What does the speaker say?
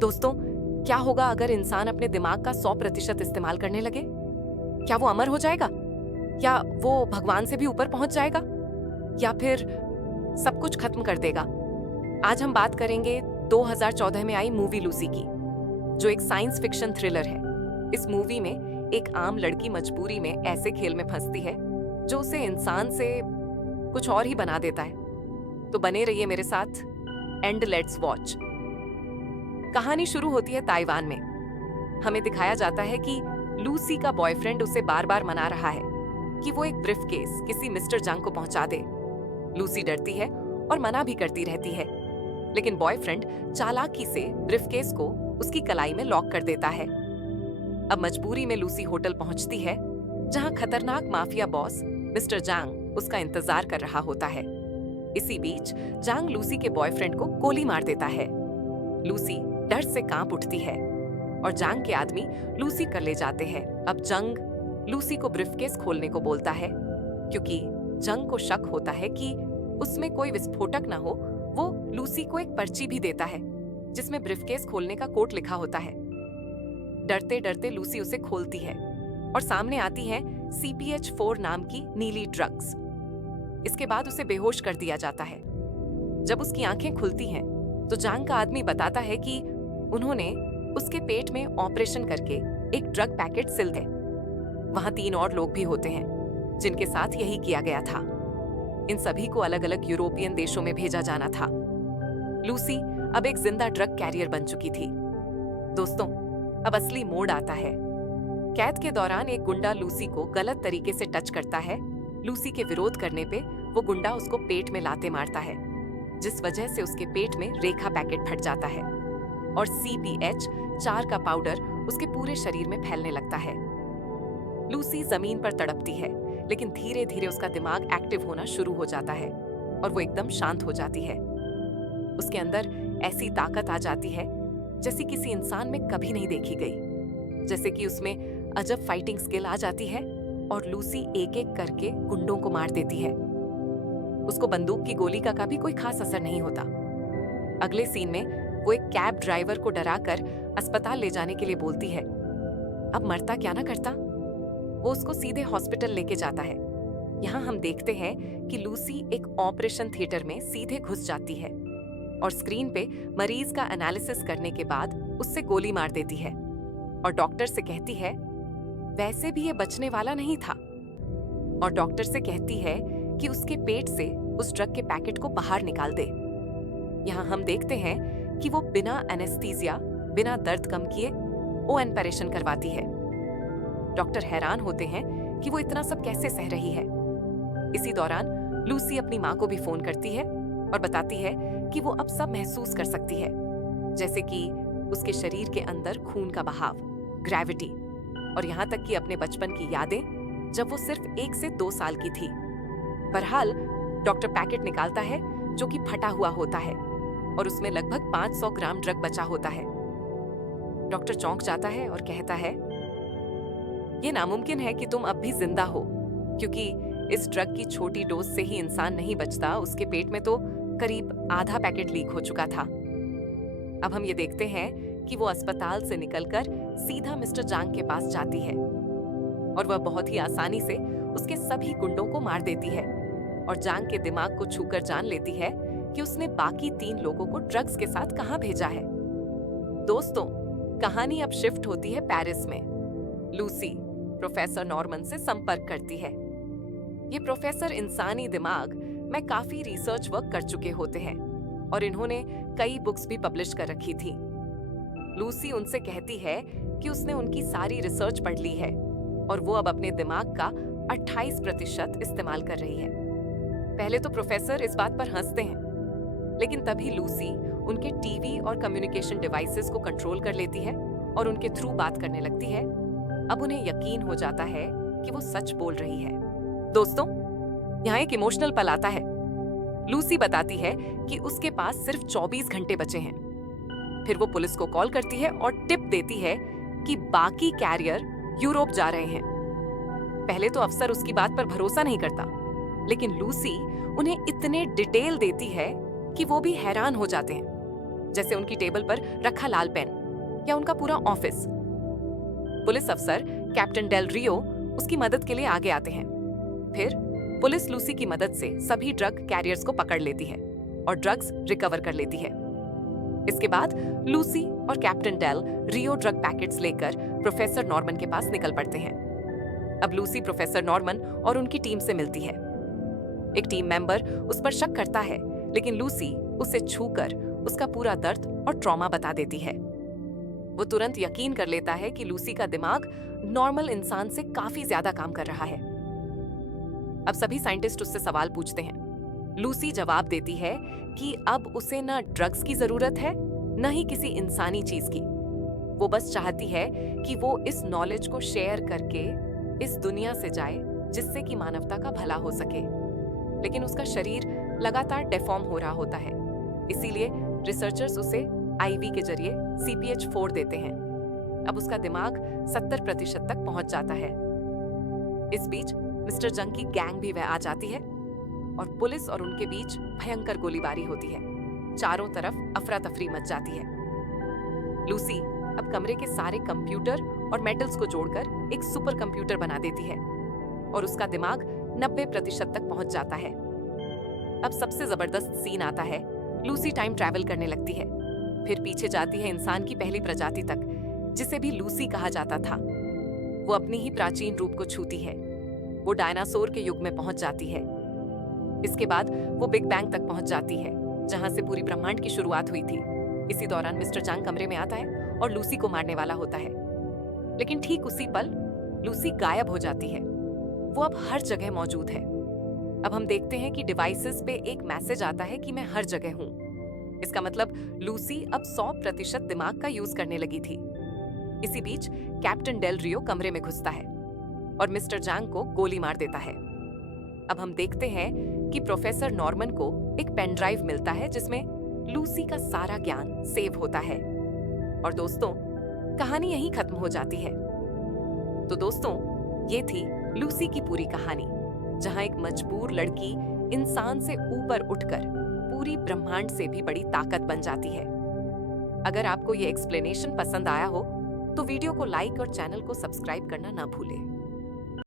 दोस्तों, क्या होगा अगर इंसान अपने दिमाग का 100% इस्तेमाल करने लगे? क्या वो अमर हो जाएगा? या वो भगवान से भी ऊपर पहुंच जाएगा? या फिर सब कुछ खत्म कर देगा? आज हम बात करेंगे 2014 में आई मूवी लूसी की, जो एक साइंस फिक्शन थ्रिलर है। इस मूवी में एक आम लड़की मजबूरी में ऐसे खेल में फंसती है जो उसे इंसान से कुछ और ही बना देता है। तो बने रहिए मेरे साथ एंड लेट्स वॉच। कहानी शुरू होती है ताइवान में। हमें दिखाया जाता है कि लूसी का बॉयफ्रेंड उसे बार बार मना रहा है कि वो एक ब्रीफकेस किसी मिस्टर जंग को पहुंचा दे। लूसी डरती है और मना भी करती रहती है, लेकिन बॉयफ्रेंड चालाकी से ब्रीफकेस को उसकी कलाई में लॉक कर देता है। अब मजबूरी में लूसी होटल पहुंचती है, जहां खतरनाक माफिया बॉस मिस्टर जांग उसका इंतजार कर रहा होता है। इसी बीच जांग लूसी के बॉयफ्रेंड को गोली मार देता है। लूसी डर से कांप उठती है और जांग के आदमी लूसी कर ले जाते हैं। अब जंग लूसी को ब्रीफकेस खोलने को बोलता है, क्योंकि जंग को शक होता है कि उसमें कोई विस्फोटक ना हो। वो लूसी को एक पर्ची भी देता है जिसमें ब्रीफकेस खोलने का कोड लिखा होता है। डरते डरते लूसी उसे खोलती है और सामने आती है CPH4 नाम की नीली ड्रग्स। इसके बाद उसे बेहोश कर दिया जाता है। जब उसकी आंखें खुलती हैं तो जांग का आदमी बताता है कि उन्होंने उसके पेट में ऑपरेशन करके एक ड्रग पैकेट सिल दे। वहां 3 और लोग भी होते हैं जिनके साथ यही किया गया था। इन सभी को अलग अलग यूरोपियन देशों में भेजा जाना था। लूसी अब एक जिंदा ड्रग कैरियर बन चुकी थी। दोस्तों, अब असली मोड़ आता है। कैद के दौरान एक गुंडा लूसी को गलत तरीके से टच करता है। लूसी के विरोध करने पे वो गुंडा उसको पेट में लाते मारता है, जिस वजह से उसके पेट में रेखा पैकेट फट जाता है और CPH4 का पाउडर उसके पूरे शरीर में फैलने लगता है। लूसी जमीन पर तड़पती है, लेकिन धीरे धीरे उसका दिमाग एक्टिव होना शुरू हो जाता है और वो एकदम शांत हो जाती है। उसके अंदर ऐसी ताकत आ जाती है जैसी किसी इंसान में कभी नहीं देखी गई। जैसे कि उसमें अजब फाइटिंग स्किल आ जाती है और लूसी एक एक करके गुंडों को मार देती है। उसको बंदूक की गोली का भी कोई खास असर नहीं होता। अगले सीन में वो एक कैब ड्राइवर को डराकर अस्पताल ले जाने के लिए बोलती है। अब मरता क्या ना करता, वो उसको सीधे हॉस्पिटल लेके जाता है। यहाँ हम देखते हैं कि लूसी एक ऑपरेशन थिएटर में सीधे घुस जाती है और स्क्रीन पे मरीज का एनालिसिस करने के बाद उससे गोली मार देती है और डॉक्टर से कहती है वैसे भी ये बचने वाला नहीं था। और डॉक्टर से कहती है कि उसके पेट से उस ड्रग के पैकेट को बाहर निकाल दे। यहाँ हम देखते हैं कि वो बिना एनेस्थीसिया, बिना दर्द कम किए ऑपरेशन करवाती है। डॉक्टर हैरान होते हैं कि वो इतना सब कैसे सह रही है। इसी दौरान लूसी अपनी माँ को भी फोन करती है और बताती है कि वो अब सब महसूस कर सकती है, जैसे कि उसके शरीर के अंदर खून का बहाव, ग्रेविटी और यहाँ तक कि अपने बचपन की यादें, जब वो सिर्फ 1 से 2 साल की थी। बहरहाल डॉक्टर पैकेट निकालता है जो कि फटा हुआ होता है और उसमें लगभग 500 ग्राम ड्रग बचा होता है। डॉक्टर चौंक जाता है और कहता है ये नामुमकिन है कि तुम अब भी जिंदा हो, क्योंकि इस ड्रग की छोटी डोज से ही इंसान नहीं बचता। उसके पेट में तो करीब आधा पैकेट लीक हो चुका था। अब हम ये देखते हैं कि वो अस्पताल से निकलकर सीधा मिस्टर जांग के पास जाती है और वह बहुत ही आसानी से उसके सभी गुंडों को मार देती है और जांग के दिमाग को छूकर जान लेती है कि उसने बाकी 3 लोगों को ड्रग्स के साथ कहां भेजा है। दोस्तों, कहानी अब शिफ्ट होती है पेरिस में। लूसी प्रोफेसर नॉर्मन से संपर्क करती है। ये प्रोफेसर इंसानी दिमाग में काफी रिसर्च वर्क कर चुके होते हैं और इन्होंने कई बुक्स भी पब्लिश कर रखी थी। लूसी उनसे कहती है कि उसने उनकी सारी रिसर्च पढ़ ली है और वो अब अपने दिमाग का 28% इस्तेमाल कर रही है। पहले तो प्रोफेसर इस बात पर हंसते हैं, लेकिन तभी लूसी उनके टीवी और कम्युनिकेशन डिवाइसेस को कंट्रोल कर लेती है और उनके थ्रू बात करने लगती है। अब उन्हें यकीन हो जाता है कि वो सच बोल रही है। दोस्तों, यहाँ एक इमोशनल पल आता है। लूसी बताती है कि उसके पास सिर्फ 24 घंटे बचे हैं। फिर वो पुलिस को कॉल करती है और टिप देती है कि बाकी कैरियर यूरोप जा रहे हैं। पहले तो अफसर उसकी बात पर भरोसा नहीं करता, लेकिन लूसी उन्हें इतने डिटेल देती है कि वो भी हैरान हो जाते हैं। जैसे उनकी टेबल पर रखा लाल पेन या उनका पूरा ऑफिस। पुलिस अफसर कैप्टन डेल रियो उसकी मदद के लिए आगे आते हैं। फिर पुलिस लूसी की मदद से सभी ड्रग कैरियर्स को पकड़ लेती है और ड्रग्स रिकवर कर लेती है। इसके बाद लूसी और कैप्टन डेल रियो ड्रग पैकेट्स लेकर प्रोफेसर नॉर्मन के पास निकल पड़ते हैं। अब लूसी प्रोफेसर नॉर्मन और उनकी टीम से मिलती है। एक टीम मेंबर उस पर शक करता है, लेकिन लूसी उसे छूकर उसका पूरा दर्द और ट्रॉमा बता देती है। वो तुरंत यकीन कर लेता है कि लूसी का दिमाग नॉर्मल इंसान से काफी ज्यादा काम कर रहा है। अब सभी साइंटिस्ट उससे सवाल पूछते हैं। लूसी जवाब देती है कि अब उसे न ड्रग्स की जरूरत है, न ही किसी इंसानी चीज की। वो बस चाहती है कि वो इस नॉलेज को शेयर करके इस दुनिया से जाए, जिससे कि मानवता का भला हो सके। लेकिन उसका शरीर लगातार डेफॉर्म हो रहा होता है, इसीलिए रिसर्चर्स उसे आईवी के जरिए CPH4 देते हैं। अब उसका दिमाग 70% तक पहुंच जाता है। इस बीच मिस्टर जंग की गैंग भी वह आ जाती है और पुलिस और उनके बीच भयंकर गोलीबारी होती है। चारों तरफ अफरा तफरी मच जाती है। लूसी अब कमरे के सारे कंप्यूटर और मेटल्स को जोड़कर एक सुपर कंप्यूटर बना देती है और उसका दिमाग 90% तक पहुंच जाता है। अब सबसे जबरदस्त सीन आता है। लूसी टाइम ट्रैवल करने लगती है, फिर पीछे जाती है इंसान की पहली प्रजाति तक, जिसे भी लूसी कहा जाता था। वो अपनी ही प्राचीन रूप को छूती है। वो डायनासोर के युग में पहुंच जाती है। इसके बाद वो बिग बैंग तक पहुंच जाती है, जहां से पूरी ब्रह्मांड की शुरुआत हुई थी। इसी दौरान मिस्टर जांग कमरे में आता है और लूसी को मारने वाला होता है, लेकिन ठीक उसी पल लूसी गायब हो जाती है। वो अब हर जगह मौजूद है। अब हम देखते हैं कि डिवाइसेस पे एक मैसेज आता है कि मैं हर जगह हूं। इसका मतलब लूसी अब 100% दिमाग का यूज करने लगी थी। इसी बीच कैप्टन डेल रियो कमरे में घुसता है और मिस्टर जांग को गोली मार देता है। अब हम देखते हैं कि प्रोफेसर नॉर्मन को एक पेन ड्राइव मिलता है, जिसमें लूसी का सारा ज्ञान सेव होता है। और दोस्तों, कहानी यहीं खत्म हो जाती है। तो दोस्तों, ये थी लूसी की पूरी कहानी, जहां एक मजबूर लड़की इंसान से ऊपर उठकर पूरी ब्रह्मांड से भी बड़ी ताकत बन जाती है। अगर आपको ये एक्सप्लेनेशन पसंद आया हो तो वीडियो को लाइक और चैनल को सब्सक्राइब करना ना भूलें।